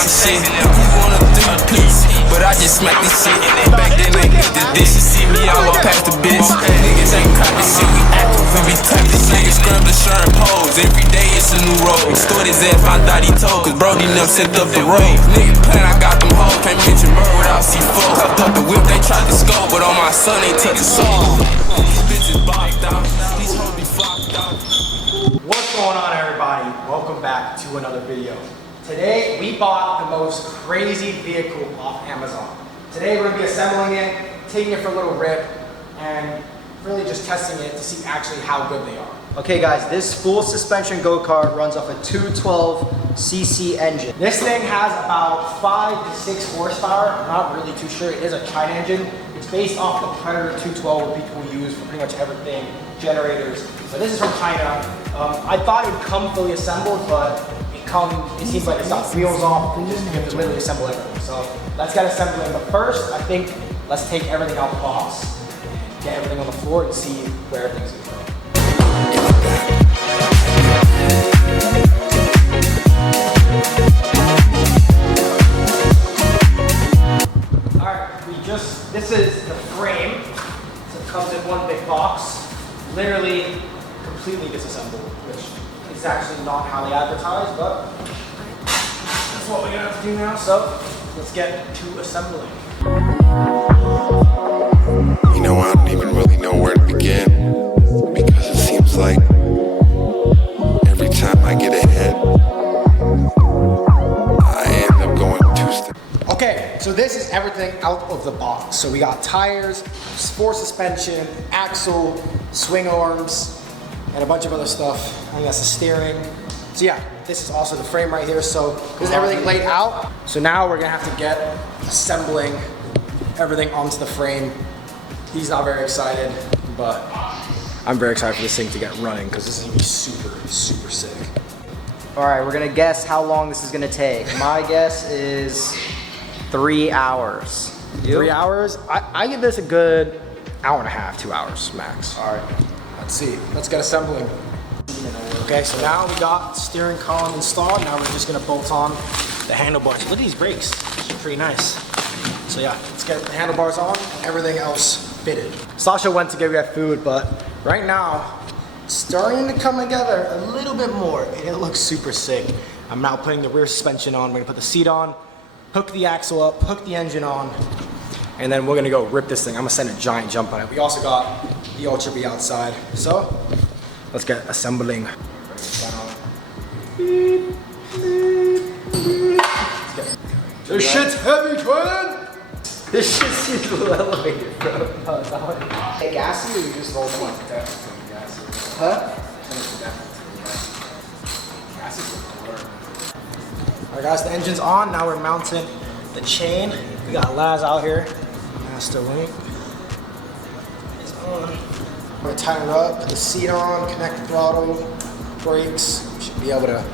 some shit. You want a 3-piece, but I just smack this shit. Back then they hit the dish. You see me, I walk past the bitch. Niggas ain't crack this shit, we active, we be tapping. Niggas scrambling, sharing poles. Every day it's a new road. Extort his ass, found out he told. Cause Brody them set up the road. Nigga plan, I got them hoes. Can't mention bird without C4. Hopped up the whip, they tried to scope. But on my son, they took the soul. These bitches bopped out. These hoes be flocked out. What's going on, everybody? Welcome back to another video. Today we bought the most crazy vehicle off Amazon. Today we're going to be assembling it, taking it for a little rip, and really just testing it to see actually how good they are. Okay guys, this full suspension go-kart runs off a 212cc engine. This thing has about 5 to 6 horsepower. I'm not really too sure. It is a China engine. It's based off the Predator 212, what people use for pretty much everything, generators. So this is from China. I thought it would come fully assembled, but it seems like it's got wheels off. You have to literally assemble everything. So let's get assembling. But first, I think let's take everything out the box and get everything on the floor and see where everything's going to go. Alright, this is the frame. So it comes in one big box, literally completely disassembled, which is actually not how they advertise, but that's what we're gonna have to do now. So let's get to assembling. You know, I don't even really know where to begin, because it seems like every time I get ahead, I end up going 2 steps. Okay, so this is everything out of the box. So we got tires, sport suspension, axle, swing arms, and a bunch of other stuff. I think that's the steering. So yeah, this is also the frame right here. So this is everything laid out. So now we're gonna have to get assembling everything onto the frame. He's not very excited, but I'm very excited for this thing to get running because this is gonna be super, super sick. All right, we're gonna guess how long this is gonna take. My guess is 3 hours. 3 hours? I give this a good hour and a half, 2 hours max. All right, let's see. Let's get assembling. Okay, so now we got the steering column installed. Now we're just gonna bolt on the handlebars. Look at these brakes, they're pretty nice. So yeah, let's get the handlebars on, everything else fitted. Sasha went to go get food, but right now, it's starting to come together a little bit more, and it looks super sick. I'm now putting the rear suspension on. We're gonna put the seat on, hook the axle up, hook the engine on, and then we're gonna go rip this thing. I'm gonna send a giant jump on it. We also got the Ultra B outside. So, let's get assembling. This shit's heavy, twin! This shit seems a little elevated, bro. Hey, gassy or you just roll one? Definitely gassy. Huh? Alright guys, the engine's on. Now we're mounting the chain. We got Laz out here. Master link. It's on. We're gonna tighten it up, put the seat on, connect the throttle, brakes. We should be able to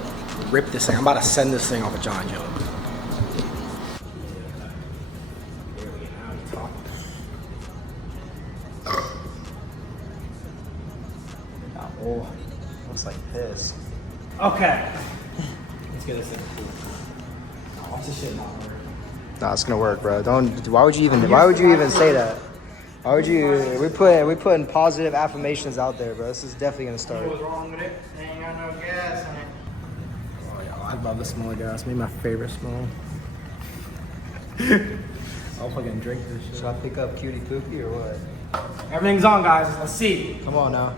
rip this thing. I'm about to send this thing off a giant jump. Oh, looks like piss. Okay. Let's get this thing cool. Watch this shit not work. Nah, it's gonna work, bro. Why would you even say that? Why would you? We putting positive affirmations out there, bro. This is definitely gonna start. What's wrong with it? It ain't got no gas in it. Oh yeah, I love the smell of gas. Maybe my favorite smell. I'll fucking drink this shit. Should I pick up Cutie Pookie or what? Everything's on, guys. Let's see. Come on now.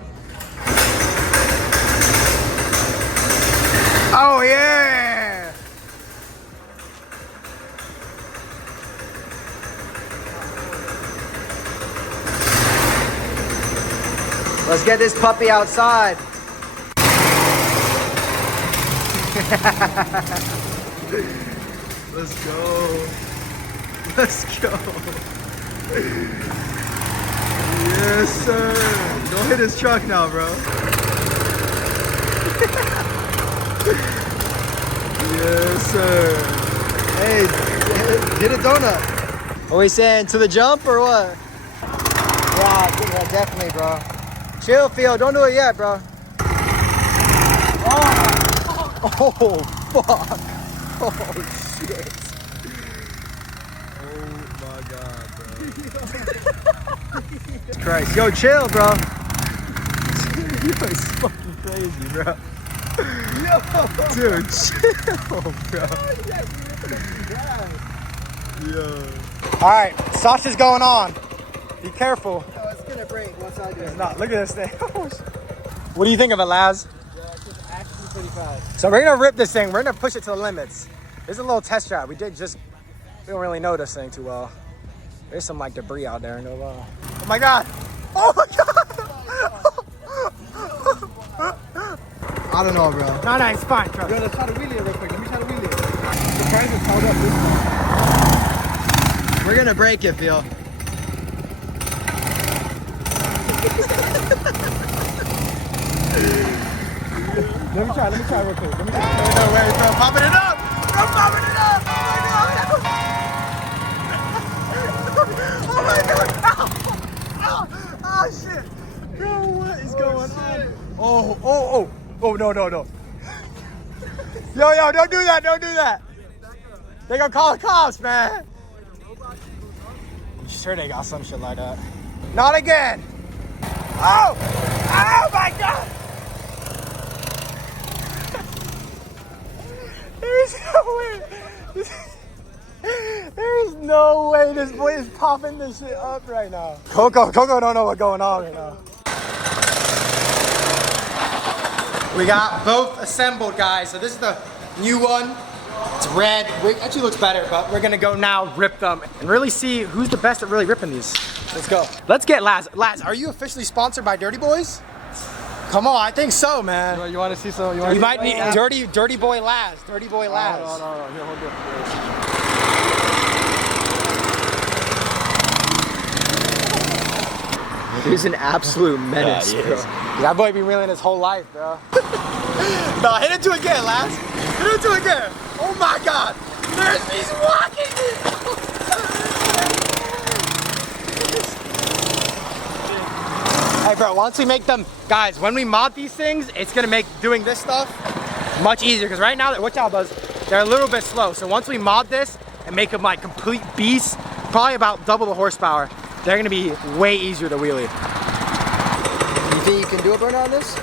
Oh yeah! Let's get this puppy outside. Let's go. Let's go. Yes, sir. Don't hit his truck now, bro. Yes, sir. Hey, hit a donut. What are we saying? To the jump or what? Yeah, definitely, bro. Chill, Phil. Don't do it yet, bro. Oh, fuck. shit. Oh my god, bro. Christ. Yo, chill, bro. You are fucking crazy, bro. Yo. Dude, chill, bro. Yo. Alright, Sasha's going on. Be careful. No, it's gonna break once I do It's it. not. Look at this thing. What do you think of it, Laz? Yeah, it's just actually pretty fast. So we're gonna rip this thing. We're gonna push it to the limits. This is a little test shot. We don't really know this thing too well. There's some like debris out there. No. Oh my god! Oh my god! I don't know, bro. No, it's fine. Trust. Yo, let's try to wheel it real quick. Let me try to wheel it. The price is held up this time. We're gonna break it, Phil. Let me try real quick. Let me try. No way, bro. Popping it up! Bro, popping it up! Oh my god! Oh, oh shit! Bro, what is going on? Oh, no. Yo, don't do that! They gonna call the cops, man! I'm sure they got some shit like that. Not again! Oh my god! There is no way this boy is popping this shit up right now. Coco don't know what's going on right now. We got both assembled, guys. So this is the new one. It's red. It actually looks better, but we're gonna go now rip them and really see who's the best at really ripping these. Let's go. Let's get Laz. Laz, are you officially sponsored by Dirty Boys? Come on, I think so, man. You want to see some? You might need Dirty Boy Laz. Dirty Boy Laz. No. Here, hold it. He's an absolute menace, bro. That boy be reeling his whole life, bro. No, hit it to again, Laz. Hit it to again. Oh my god. He's walking me. Hey, bro, once we make them, guys, when we mod these things, it's gonna make doing this stuff much easier. Because right now, what y'all does, they're a little bit slow. So once we mod this and make them like complete beasts, probably about double the horsepower, they're gonna be way easier to wheelie. You think you can do a burnout on this?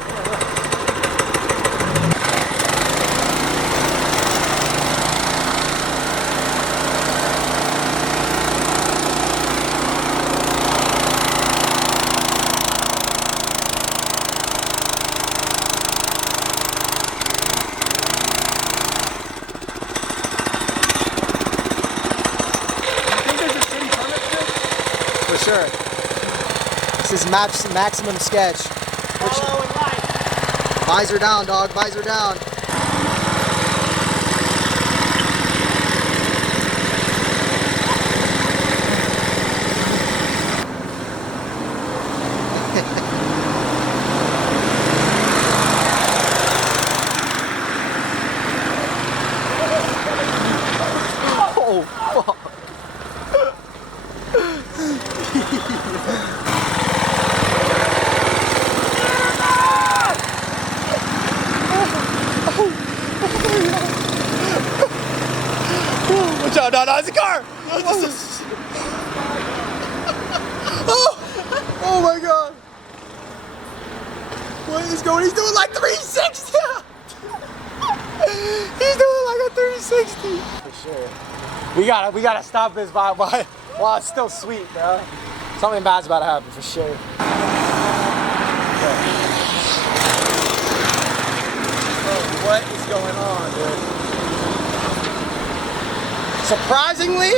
For sure. This is maximum sketch. Visor down, dog. Visor down. Oh, fuck. Watch out, no, it's a car! Oh my god! What is going? He's doing like 360! He's doing like a 360! For sure. We gotta stop this while it's still sweet, bro. Something bad's about to happen for sure. Bro, what is going on, dude? Surprisingly,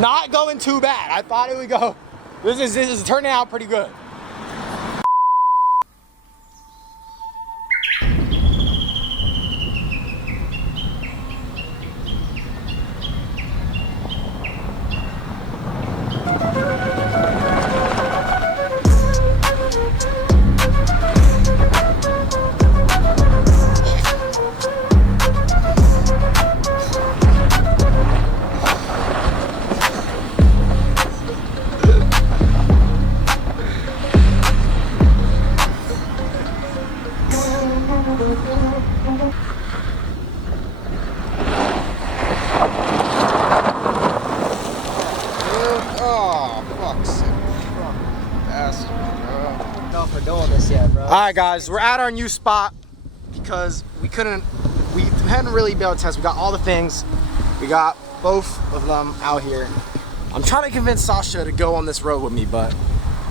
not going too bad. I thought it would go. This is turning out pretty good. Alright guys, we're at our new spot because we hadn't really been able to test. We got all the things. We got both of them out here. I'm trying to convince Sasha to go on this road with me, but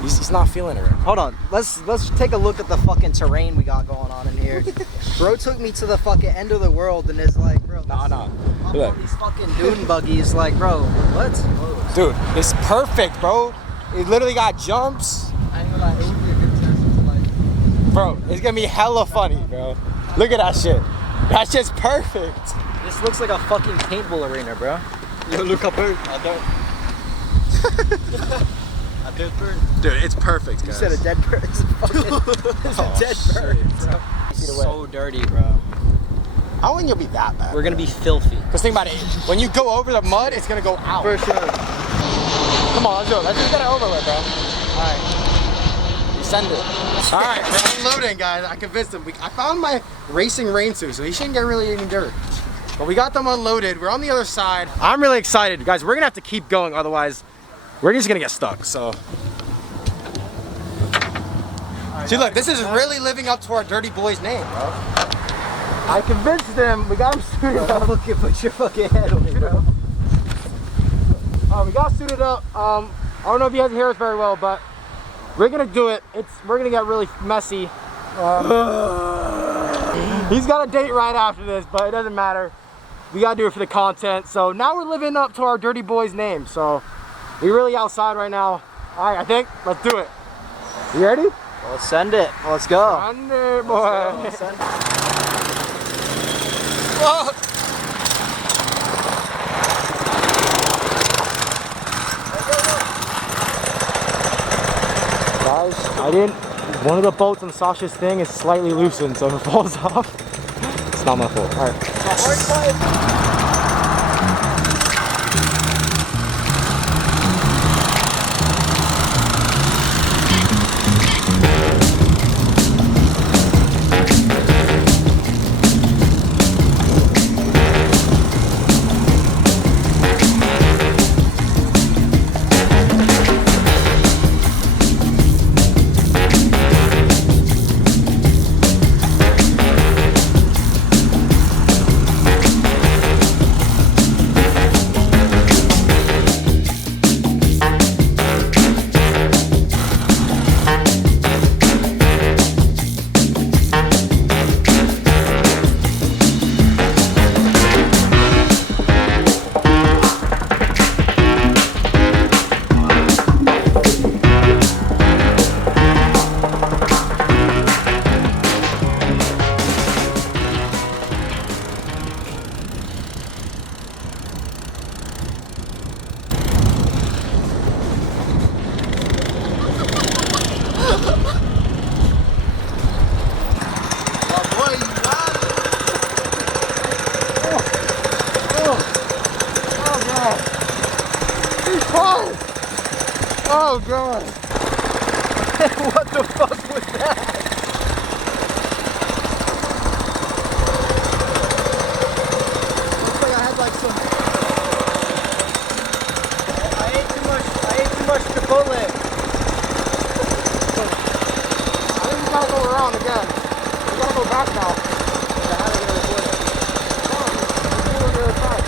he's not feeling it right. Hold on, let's take a look at the fucking terrain we got going on in here. Bro took me to the fucking end of the world and is like, bro, Nah. all these fucking dune buggies, like, bro, what? Dude, it's perfect, bro. It literally got jumps. I ain't gonna lie, it would be a good test of like, Bro, it's gonna be hella funny, bro. Look at that shit. That shit's perfect. this looks like a fucking paintball arena, bro. Yo, look up here. A dead bird. Dude, it's perfect, guys. You said a dead bird. It's a fucking it's a dead bird, bro. So dirty, bro. I don't think you'll be that bad. We're gonna be filthy. Because think about it, when you go over the mud, it's gonna go out. For sure. Come on, let's do it. Let's just get it over with, bro. Alright. You send it. Alright, we're unloading, guys. I convinced him. I found my racing rain suit, so he shouldn't get really any dirt. But we got them unloaded. We're on the other side. I'm really excited. Guys, we're gonna have to keep going, otherwise we're just gonna get stuck, so. See, look, this is really living up to our dirty boy's name, bro. I convinced him. We got him suited up. Fucking put your fucking head on me, bro. We got suited up. I don't know if you guys hear us very well, but we're gonna do it. We're gonna get really messy. He's got a date right after this, but it doesn't matter. We gotta do it for the content. So now we're living up to our dirty boy's name. So we're really outside right now. All right, I think let's do it. You ready? Let's send it. Let's go. Sunday, boy. Let's send it. Whoa. Guys, one of the bolts on Sasha's thing is slightly loosened, so if it falls off, it's not my fault. All right. Oh god! What the fuck was that? Looks like I had like some. I ate too much Chipotle. I think we gotta go around again. We gotta go back now. Yeah, how are they gonna record it? Come on, let's do it on the other side.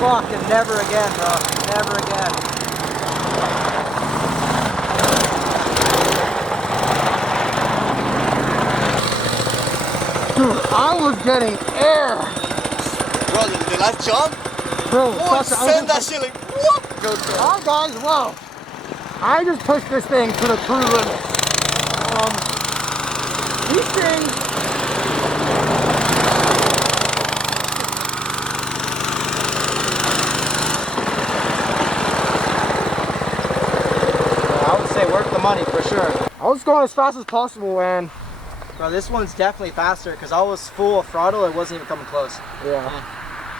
Fucking never again, bro. Never again. Dude, I was getting air. Bro, the last jump? Bro, Send that shit like, whoop! Alright guys, well, I just pushed this thing to the true limit. These things, I would say worth the money for sure. I was going as fast as possible, and Bro, this one's definitely faster because I was full throttle. It wasn't even coming close. yeah.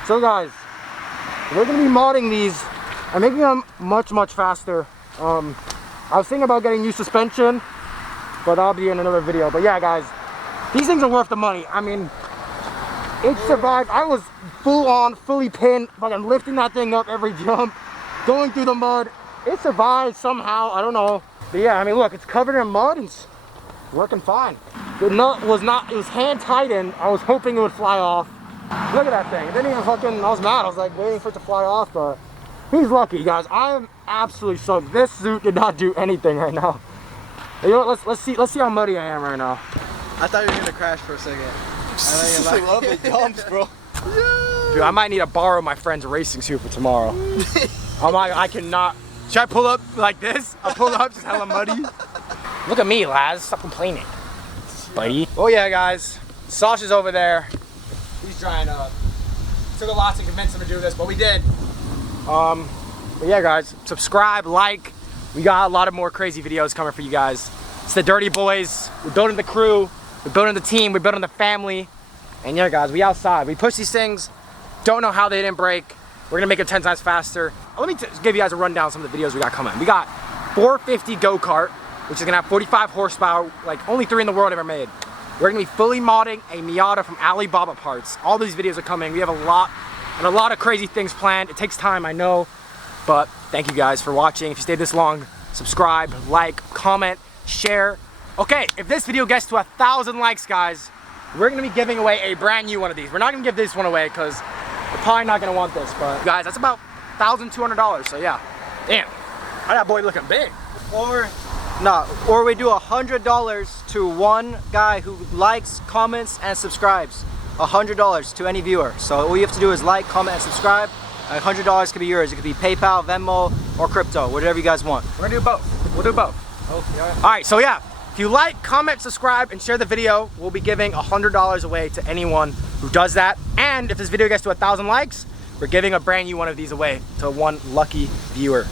So guys, we're gonna be modding these and making them much faster. I was thinking about getting new suspension, but that'll be in another video. But yeah, guys, these things are worth the money. I mean, it survived. I was full on, fully pinned, fucking lifting that thing up every jump, going through the mud. It survived somehow, I don't know. But yeah, I mean, look, it's covered in mud and it's working fine. The nut was not, it was hand tightened. I was hoping it would fly off. Look at that thing. It didn't even fucking, I was mad. I was like waiting for it to fly off, but he's lucky, guys. I am absolutely soaked. This suit did not do anything right now. You know what, let's see how muddy I am right now. I thought you were gonna crash for a second. I love the jumps, bro. Dude, I might need to borrow my friend's racing suit for tomorrow. I cannot. Should I pull up like this? I'll pull up just hella muddy. Look at me, Laz. Stop complaining, buddy. Oh yeah, guys. Sash is over there. He's drying up. Took a lot to convince him to do this, but we did. But yeah, guys, subscribe, like. We got a lot of more crazy videos coming for you guys. It's the Dirtee Boys. We're building the crew. We're building the team. We're building the family. And yeah, guys, we outside. We push these things. Don't know how they didn't break. We're gonna make them 10 times faster. Let me give you guys a rundown of some of the videos we got coming. We got 450 go-kart, which is gonna have 45 horsepower, like only 3 in the world ever made. We're gonna be fully modding a Miata from Alibaba parts. All these videos are coming. We have a lot of crazy things planned. It takes time, I know, but thank you guys for watching. If you stayed this long, subscribe, like, comment, share. Okay, if this video gets to 1,000 likes, guys, we're gonna be giving away a brand new one of these. We're not gonna give this one away because we're probably not gonna want this, but guys, that's about $1,200, so yeah. Damn, that boy looking big. Or we do $100 to one guy who likes, comments, and subscribes. $100 to any viewer. So all you have to do is like, comment, and subscribe. $100 could be yours. It could be PayPal, Venmo, or crypto, whatever you guys want. We're gonna do both. We'll do both. Okay. All right, so yeah, if you like, comment, subscribe, and share the video, we'll be giving $100 away to anyone who does that. And if this video gets to 1,000 likes, we're giving a brand new one of these away to one lucky viewer.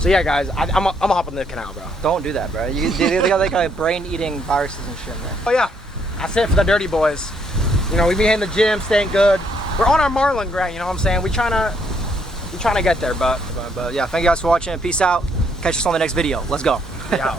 So yeah, guys, I'm gonna hop on the canal, bro. Don't do that, bro. They got like brain-eating viruses and shit, man. Oh yeah, that's it for the Dirtee Boys. You know, we be hitting the gym, staying good. We're on our Marlin grind, you know what I'm saying? We're trying to get there, but But yeah, thank you guys for watching. Peace out. Catch us on the next video. Let's go. yeah.